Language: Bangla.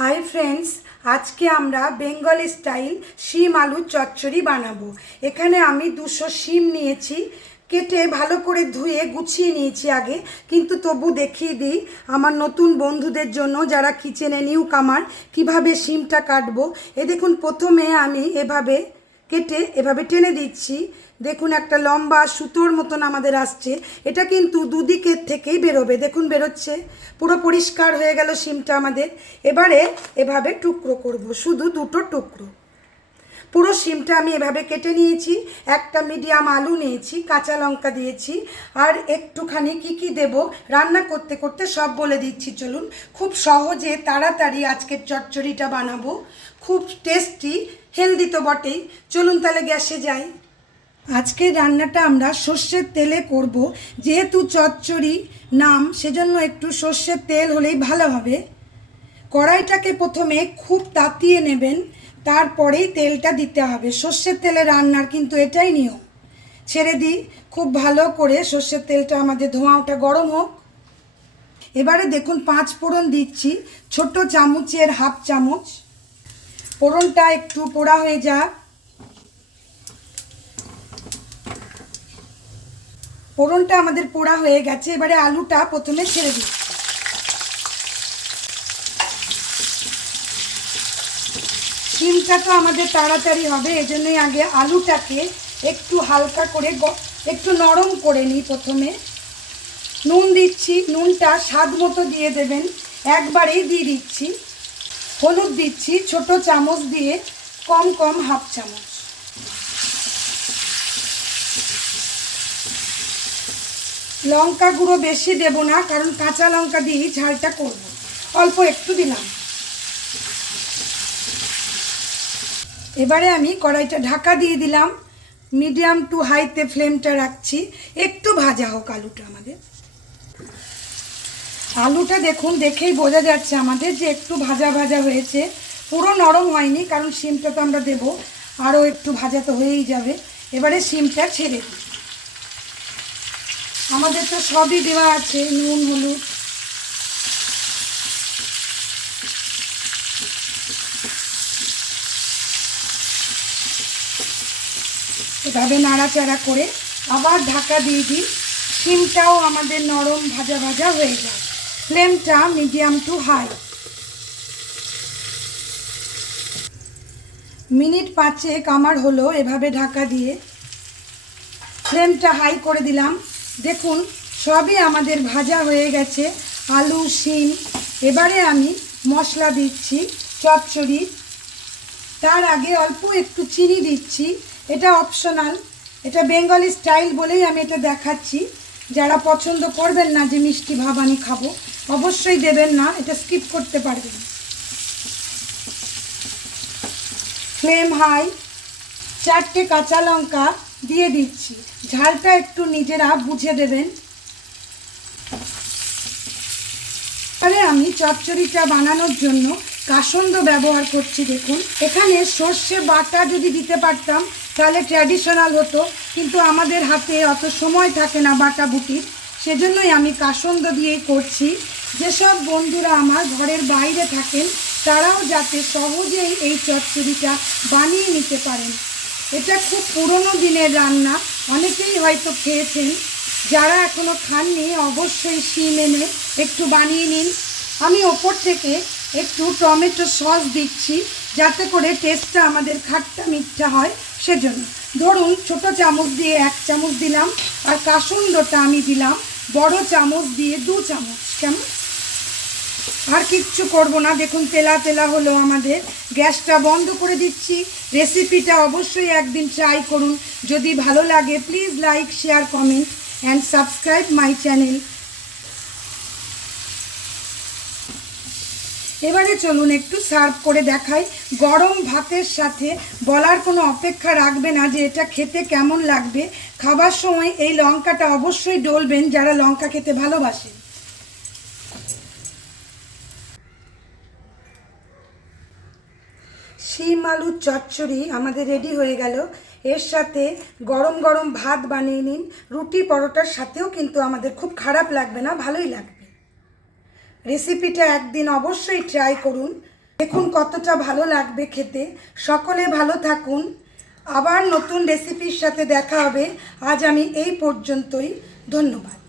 হাই ফ্রেন্ডস, আজকে আমরা বেঙ্গলি স্টাইল শিম আলুর চচ্চড়ি বানাবো। এখানে আমি 200 শিম নিয়েছি, কেটে ভালো করে ধুয়ে গুছিয়ে নিয়েছি আগে, কিন্তু তবু দেখিয়ে দিই আমার নতুন বন্ধুদের জন্য যারা কিচেনে নিউ কামার কিভাবে শিমটা কাটবো। দেখুন, প্রথমে আমি এভাবে কেটে এভাবে টেনে দিচ্ছি। দেখুন, একটা লম্বা সুতোর মতন আমাদের আসছে। এটা কিন্তু দুদিকের থেকেই বেরোবে। দেখুন, বেরোচ্ছে, পুরো পরিষ্কার হয়ে গেল শিমটা আমাদের। এবারে এভাবে টুকরো করব, শুধু দুটো টুকরো। পুরো শিমটা আমি এভাবে কেটে নিয়েছি। একটা মিডিয়াম আলু নিয়েছি, কাঁচা লঙ্কা দিয়েছি, আর একটুখানি কি দেব রান্না করতে করতে সব বলে দিচ্ছি। চলুন, খুব সহজে তাড়াতাড়ি আজকের চচ্চড়িটা বানাবো, খুব টেস্টি, হেলদি তো বটেই। চলুন তাহলে গ্যাসে যাই। আজকের রান্নাটা আমরা সর্ষের তেলে করব, যেহেতু চচ্চড়ি নাম, সেজন্য একটু সর্ষের তেল হলেই ভালো হবে। কড়াইটাকে প্রথমে খুব তাতিয়ে নেবেন, তারপরেই তেলটা দিতে হবে। সর্ষের তেলে রান্নার কিন্তু এটাই নিয়ম। ছেড়ে দিই, খুব ভালো করে সর্ষের তেলটা আমাদের ধোঁয়া ওঠা গরম হোক। এবারে দেখুন, 5 ফোড়ন দিচ্ছি, ছোট চামচের হাফ চামচ। ফোড়নটা একটু পোড়া হয়ে যাক। ফোড়নটা আমাদের পোড়া হয়ে গেছে। এবারে আলুটা প্রথমে ছেড়ে দিচ্ছি। শিমটা তো আমাদের তাড়াতাড়ি হবে, এজন্যই আগে আলুটাকে একটু হালকা করে একটু নরম করে নিই। প্রথমে নুন দিচ্ছি, নুনটা স্বাদ মতো দিয়ে দেবেন, একবারেই দিয়ে দিচ্ছি। হলুদ দিচ্ছি ছোট চামচ দিয়ে কম কম হাফ চামচ। লঙ্কা গুঁড়ো বেশি দেব না, কারণ কাঁচা লঙ্কা দিয়ে ঝালটা করব, অল্প একটু দিলাম। এবারে আমি কড়াইটা ঢাকা দিয়ে দিলাম, মিডিয়াম টু হাইতে ফ্লেমটা রাখছি। একটু ভাজা হোক আলুটা আমাদের। আলুটা দেখুন, দেখেই বোঝা যাচ্ছে আমাদের যে একটু ভাজা ভাজা হয়েছে, পুরো নরম হয়নি, কারণ শিমটা তো আমরা দেবো, আরও একটু ভাজা তো হয়েই যাবে। এবারে শিমটা ছেড়ে দিই। আমাদের তো সবই দেওয়া আছে, নুন হলুদ। এভাবে নাড়াচাড়া করে আবার ঢাকা দিয়ে দিই। শিমটাও আমাদের নরম ভাজা ভাজা হয়ে যায়। ফ্লেমটা মিডিয়াম টু হাই। মিনিট 5 আমার হলো এভাবে ঢাকা দিয়ে। ফ্লেমটা হাই করে দিলাম। দেখুন, সবই আমাদের ভাজা হয়ে গেছে, আলু শিম। এবারে আমি মশলা দিচ্ছি চচ্চড়ি। তার আগে অল্প একটু চিনি দিচ্ছি, এটা অপশনাল, এটা বেঙ্গলি স্টাইল বলেই আমি এটা দেখাচ্ছি। যারা পছন্দ করবেন না যে মিষ্টি ভাব আমি খাবো, অবশ্যই দেবেন না, এটা স্কিপ করতে পারবেন। Flame high. 4টে কাঁচা লঙ্কা দিয়ে দিচ্ছি, ঝালটা একটু নিজেরা বুঝে দেবেন। আরে আমি চচ্চড়িটা বানানোর জন্য কাসন্দ ব্যবহার করছি। দেখুন, এখানে সর্ষে বাটা যদি দিতে পারতাম তাহলে ট্র্যাডিশনাল হতো, কিন্তু আমাদের হাতে অত সময় থাকে না বাটা বুটির, সেজন্যই আমি কাসন্দ দিয়েই করছি। যেসব বন্ধুরা আমার ঘরের বাইরে থাকেন তারাও যাতে সহজেই এই চচ্চড়িটা বানিয়ে নিতে পারেন। এটা খুব পুরনো দিনের রান্না, অনেকেই হয়তো খেয়েছেন। যারা এখনও খাননি অবশ্যই শিম এনে একটু বানিয়ে নিন। আমি ওপর থেকে একটু টমেটো সস দিচ্ছি, যাতে করে টেস্টটা আমাদের খাট্টা মিঠা হয়, সেজন্য। ধরুন, ছোট চামচ দিয়ে 1 চামচ দিলাম, আর কাসুন্দটা আমি দিলাম বড় চামচ দিয়ে 2 চামচ। কেমন? আর কিচ্ছু করব না। দেখুন, তেলা তেলা হলো আমাদের। গ্যাসটা বন্ধ করে দিচ্ছি। রেসিপিটা অবশ্যই একদিন ট্রাই করুন। যদি ভালো লাগে please like, share, comment and subscribe my channel. এবারে চলুন একটু সার্ভ করে দেখাই। গরম ভাতের সাথে বলার কোনো অপেক্ষা রাখবে না যে এটা খেতে কেমন লাগবে। খাবার সময় এই লঙ্কাটা অবশ্যই ডলবেন যারা লঙ্কা খেতে ভালোবাসেন। শিম আলুর চচ্চড়ি আমাদের রেডি হয়ে গেল। এর সাথে গরম গরম ভাত বানিয়ে নিন, রুটি পরোটার সাথেও কিন্তু আমাদের খুব খারাপ লাগবে না, ভালোই লাগবে। রেসিপিটা একদিন অবশ্যই ট্রাই করুন। দেখুন কতটা ভালো লাগবে খেতে। সকলে ভালো থাকুন, আবার নতুন রেসিপির সাথে দেখা হবে। আজ আমি এই পর্যন্তই, ধন্যবাদ।